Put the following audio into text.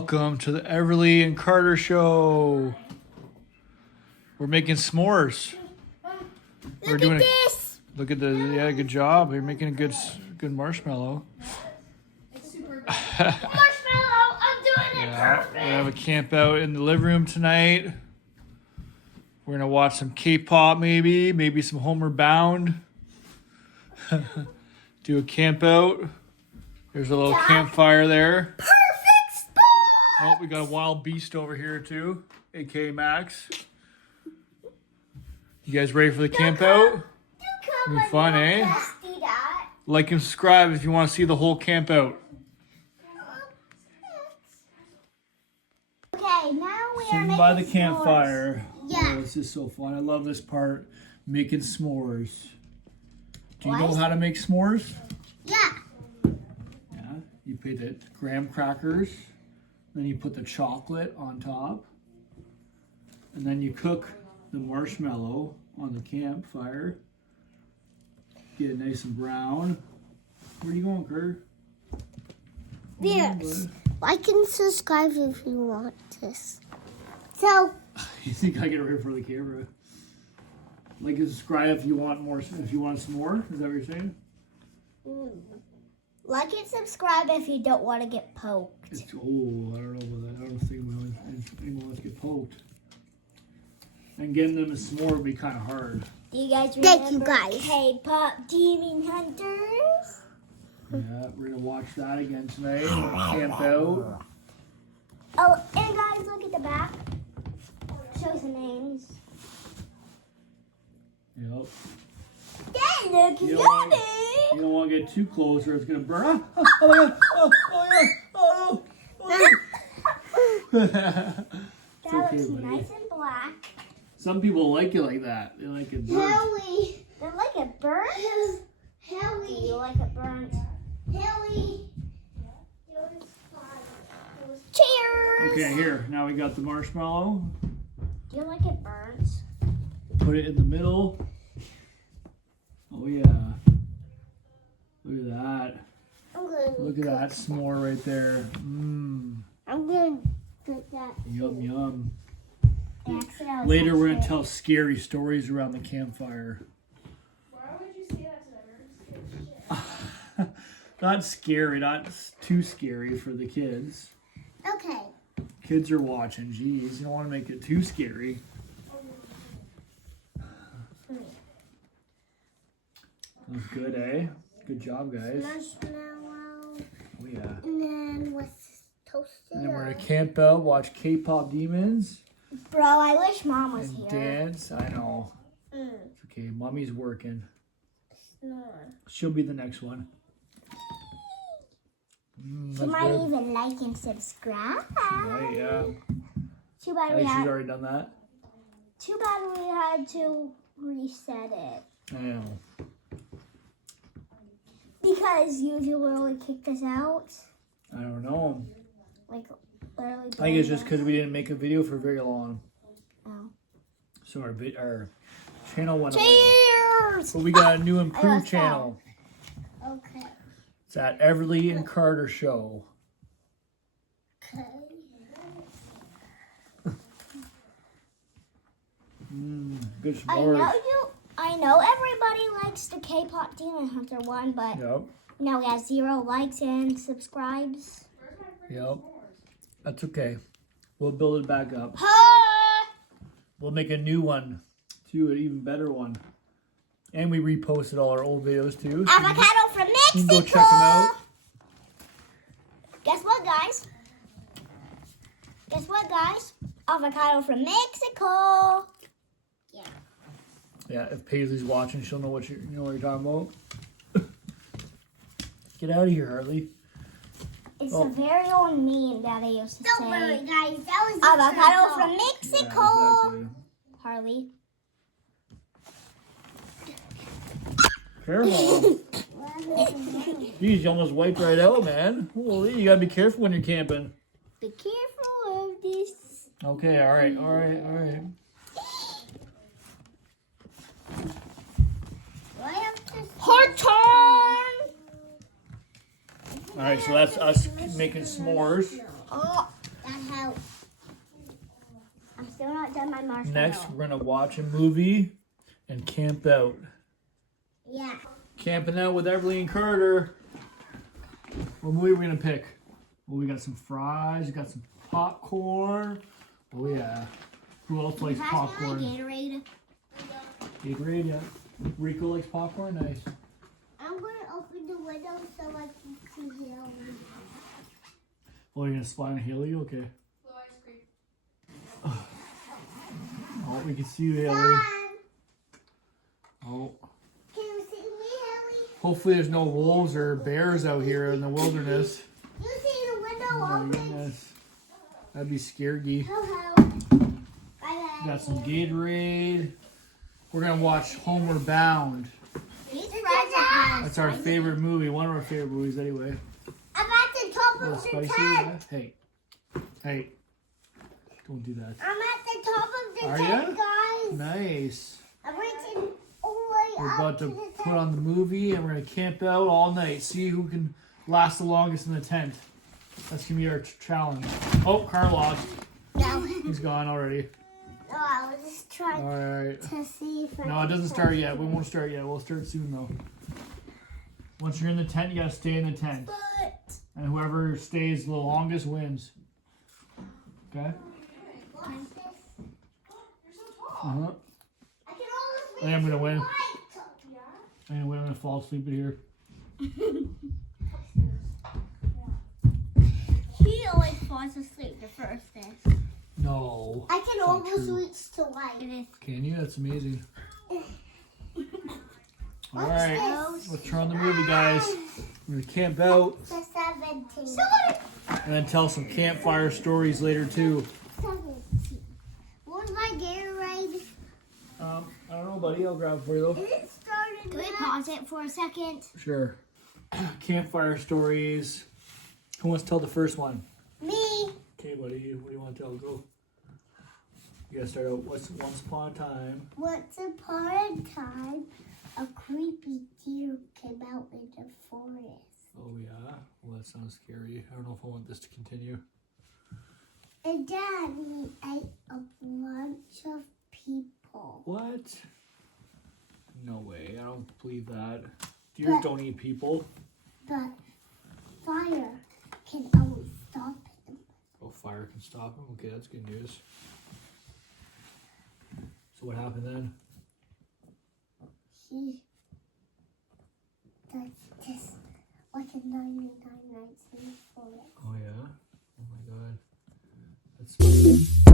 Welcome to the Everly and Carter Show. We're making s'mores. Look at this. Look at the, yeah, good job. You're making a good marshmallow. Marshmallow, I'm doing it perfect. We have a camp out in the living room tonight. We're gonna watch some K-pop, maybe some Homeward Bound. Do a camp out. There's a little campfire there. Perfect spot. Oh, we got a wild beast over here too, aka Max. You guys ready for the camp out? It'll be fun, eh? Like and subscribe if you want to see the whole camp out. Okay, now we are Sitting making by the s'mores. campfire. Yeah. Oh, this is so fun. I love this part, making s'mores. Do you know What? how to make s'mores? Yeah. Yeah. You put the graham crackers, then you put the chocolate on top, and then you cook the marshmallow on the campfire. Get it nice and brown. Where are you going, Kurt? Yes. Like and subscribe if you want this. So, You think I get it right for the camera? Like and subscribe if you want more. If you want some more, is that what you're saying? like and subscribe if you don't want to get poked. I don't know about that. I don't think anyone wants to get poked. And getting them a s'more would be kind of hard. Do you guys Thank you, remember guys. K-pop Demon Hunters? Yeah, we're gonna watch that again tonight. Camp out. Oh, and guys, look at the back. Shows the names. Yep. Then look You at don't, Daddy. you don't want to get too close or it's gonna burn. Oh my god! Oh yeah! Oh no! It's That okay, looks buddy. nice and black. Some people like it like that. They like it burnt. Haley, They like it burnt. Do Haley, you like it burnt? Haley. Cheers. Okay, here. Now we got the marshmallow. Do you like it burnt? Put it in the middle. Oh yeah. Look at that. Look at that s'more right there. Mmm. I'm gonna put that. Yum yum. Accidentally Later we're gonna touched tell scary stories around the campfire. Why would you say that to them? Not scary, not too scary for the kids. Okay. Kids are watching. Jeez, you don't want to make it too scary. That's good, eh? Good job, guys. Marshmallow. Oh yeah. And then with toasted. And then we're gonna camp out, watch K-pop Demons, it. Bro, I wish Mom was and here. dance. I know. Mm. It's okay. Mommy's working. Snore. She'll be the next one. She That's might good. even like and subscribe. Right, yeah. Too I bad we think she's had. already done that. Too bad we had to reset it I know. because usually kicked us out. I don't know. Like literally. I think it's just because we didn't make a video for very long. Oh. So our channel went away. Cheers. But we got a new improved lost channel. Okay. It's at Everly and Carter Show. Okay. Good I s'mores. know everybody likes the K-pop Demon Hunter one, but Yep. now we have 0 likes and subscribes. Yep. That's okay. We'll build it back up. Huh? We'll make a new one, too, an even better one. And we reposted all our old videos, too. So Avocado from you Mexico. can go check them out. Guess what, guys? Guess what, guys? Avocado from Mexico. Yeah, if Paisley's watching, she'll know what you're talking about. Get out of here, Harley. It's Oh. a very old meme that I used to Don't say. worry, guys. That was Avocado just from a Mexico. Yeah, exactly. Harley. Careful. Jeez, you almost wiped right out, man. Holy, you gotta be careful when you're camping. Be careful of this. Okay, all right. I have to Hard time. All right, so that's us making s'mores. Oh, out. I'm still not done my marshmallow. Next, we're gonna watch a movie and camp out. Yeah. Camping out with Everly Carter. What movie are we gonna pick? Well, we got some fries, we got some popcorn. Oh yeah. Who else likes Pass me my popcorn? Gatorade. Gatorade, yeah. Rico likes popcorn, nice. I'm going to open the window so I can see Haley. Oh, you're gonna spy on Haley? Okay. Blue ice cream. Oh, we can see you, Haley. Mom, Oh. can you see me, Haley? Hopefully there's no wolves or bears out here in the wilderness. You see the window Oh my open? goodness. That'd be scary. Hello. Bye-bye. Got some Gatorade. We're gonna watch Homeward Bound. These It's fries a are kind of That's our favorite movie, one of our favorite movies anyway. I'm at the top A little of the spicy. tent. Yeah? Hey. Don't do that. I'm at the top of the Are tent, ya? guys. Nice. I'm reaching all the way We're up about to to the tent. put on the movie and we're gonna camp out all night. See who can last the longest in the tent. That's gonna be our challenge. Oh, car lost. No. He's gone already. No, I was just trying Alright. to see if I No, it could doesn't touch start yet. it. We won't start yet. We'll start soon though. Once you're in the tent, you gotta stay in the tent. But And whoever stays the longest wins. Okay? watch this. You're so tall. Uh-huh. I can almost I think I'm gonna win. light. Yeah. Anyway, I'm gonna fall asleep in here. He always falls asleep the first day. No. I can Not almost true. reach the light. It is. Can you? That's amazing. What's Alright. this? Let's turn on the movie, guys. We're gonna camp out The 17. and then tell some campfire stories later too. 17. What's my Gatorade? I don't know, buddy. I'll grab it for you though. Is it started Can we yet? pause it for a second? Sure. Campfire stories. Who wants to tell the first one? Me. Okay, buddy. What do you want to tell? Go. You gotta start out. Once upon a time. Once upon a time, a creepy deer came out in the forest. Oh yeah. Well, that sounds scary. I don't know if I want this to continue. And Daddy ate a bunch of people. What? No way. I don't believe that. Deers don't eat people. But fire can always stop him. Oh, fire can stop them? Okay, that's good news. So what happened then? He does this like a 99 nights in the forest. Oh yeah? Oh my god. That's